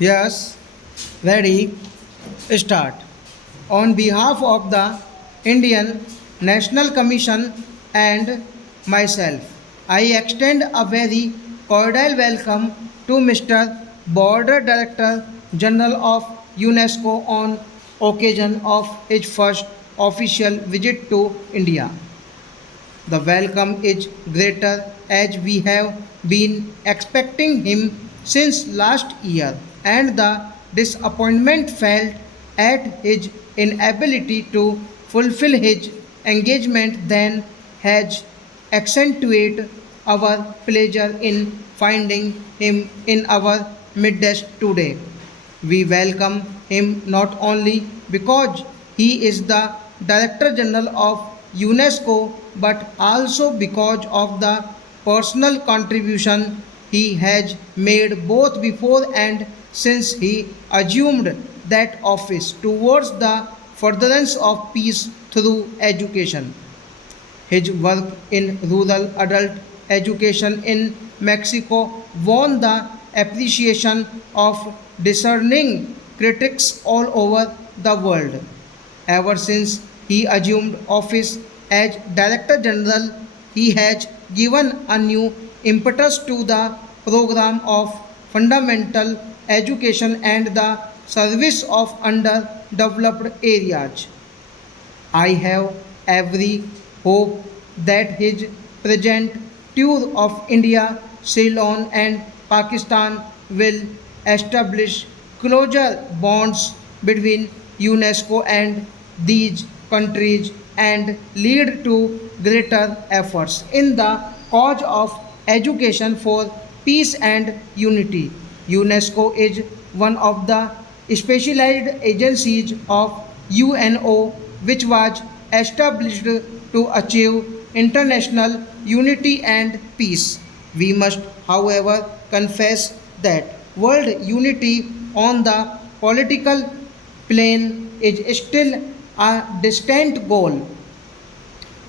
Yes, ready, start. On behalf of the Indian National Commission and myself, I extend a very cordial welcome to Mr. Border Director General of UNESCO on occasion of his first official visit to India. The welcome is greater as we have been expecting him since last year, and the disappointment felt at his inability to fulfill his engagement then has accentuated our pleasure in finding him in our midst today. We welcome him not only because he is the Director General of UNESCO but also because of the personal contribution he has made both before and since he assumed that office towards the furtherance of peace through education. His work in rural adult education in Mexico won the appreciation of discerning critics all over the world. Ever since he assumed office as Director General, he has given a new impetus to the program of fundamental education and the service of underdeveloped areas. I have every hope that his present tour of India, Ceylon, and Pakistan will establish closer bonds between UNESCO and these countries and lead to greater efforts in the cause of education for peace and unity. UNESCO is one of the specialized agencies of UNO which was established to achieve international unity and peace. We must, however, confess that world unity on the political plane is still a distant goal.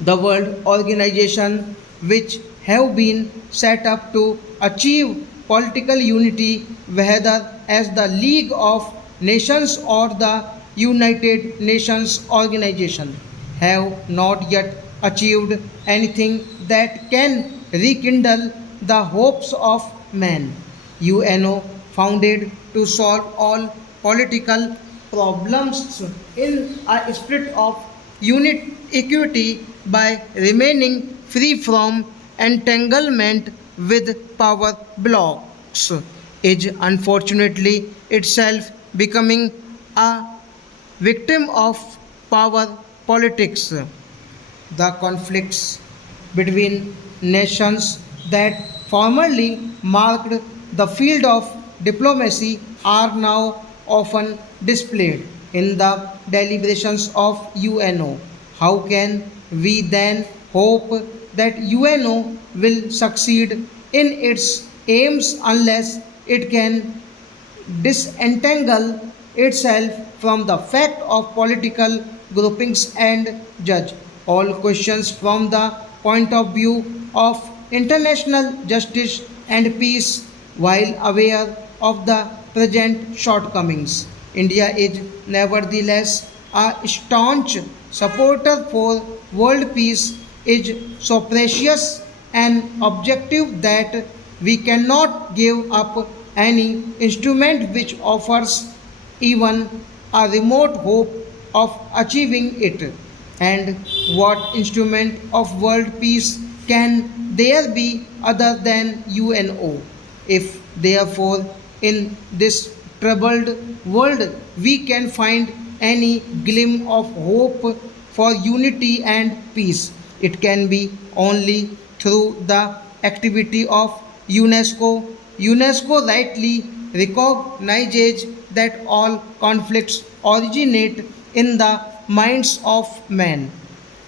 The World Organization, which have been set up to achieve political unity, whether as the League of Nations or the United Nations Organization, have not yet achieved anything that can rekindle the hopes of man. UNO, founded to solve all political problems in a spirit of unit equity by remaining free from entanglement with power blocks, is unfortunately itself becoming a victim of power politics. The conflicts between nations that formerly marked the field of diplomacy are now often displayed in the deliberations of UNO. How can we then hope that UNO will succeed in its aims unless it can disentangle itself from the fact of political groupings and judge all questions from the point of view of international justice and peace while aware of the present shortcomings. India is nevertheless a staunch supporter for world peace is so precious an objective that we cannot give up any instrument which offers even a remote hope of achieving it. And what instrument of world peace can there be other than UNO? If therefore in this troubled world we can find any gleam of hope for unity and peace, it can be only through the activity of UNESCO. UNESCO rightly recognizes that all conflicts originate in the minds of men,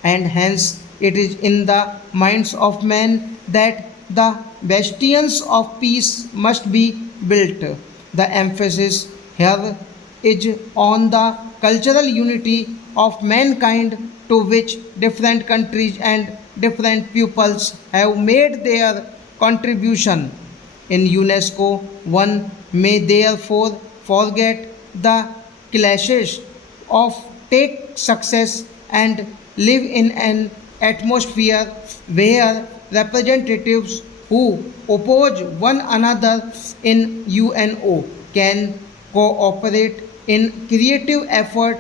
and hence it is in the minds of men that the bastions of peace must be built. The emphasis here is on the cultural unity of mankind to which different countries and different peoples have made their contribution. In UNESCO, one may therefore forget the clashes of take success and live in an atmosphere where representatives who oppose one another in UNO can cooperate in creative effort.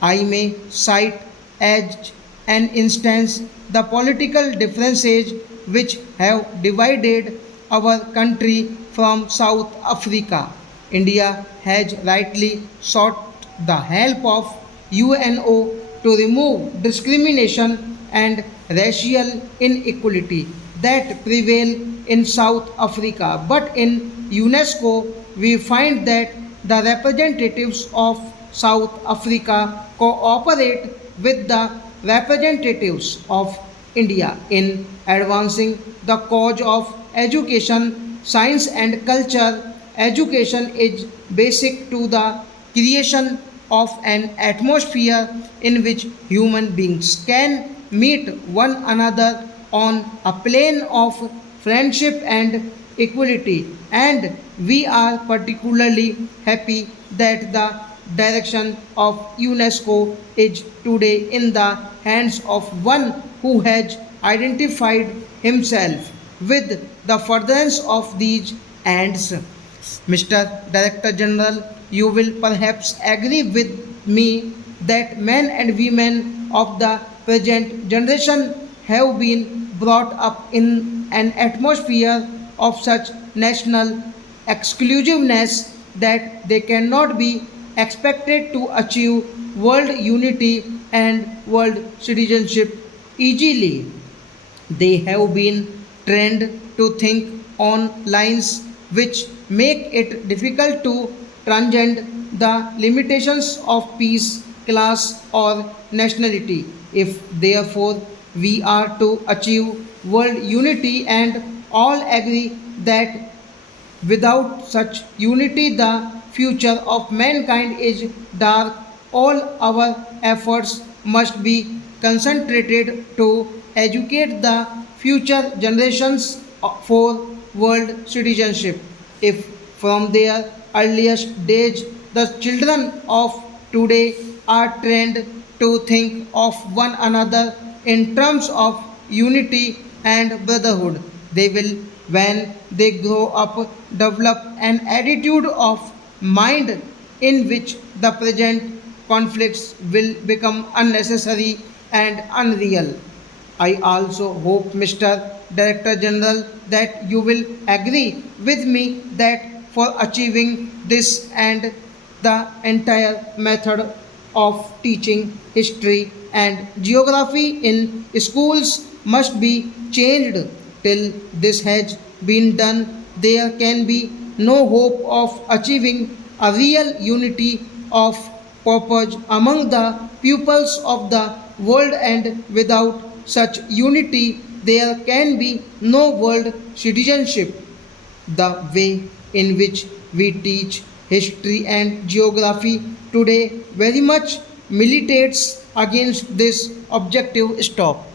I may cite as an instance the political differences which have divided our country from South Africa. India has rightly sought the help of UNO to remove discrimination and racial inequality that prevail in South Africa. But in UNESCO, we find that the representatives of South Africa cooperate with the representatives of India in advancing the cause of education, science, and culture. Education is basic to the creation of an atmosphere in which human beings can meet one another on a plane of friendship and equality. And we are particularly happy that the direction of UNESCO is today in the hands of one who has identified himself with the furtherance of these ends. Mr. Director General, you will perhaps agree with me that men and women of the present generation have been brought up in an atmosphere of such national exclusiveness that they cannot be expected to achieve world unity and world citizenship easily. They have been trained to think on lines which make it difficult to transcend the limitations of peace, class, or nationality. If therefore we are to achieve world unity and all agree that without such unity, the future of mankind is dark. All our efforts must be concentrated to educate the future generations for world citizenship. If from their earliest days the children of today are trained to think of one another in terms of unity and brotherhood, they will, when they grow up, develop an attitude of mind in which the present conflicts will become unnecessary and unreal. I also hope, Mr. Director General, that you will agree with me that for achieving this and the entire method of teaching history and geography in schools must be changed. Till this has been done, there can be no hope of achieving a real unity of purpose among the pupils of the world, and without such unity, there can be no world citizenship. The way in which we teach history and geography today very much militates against this objective. Stop.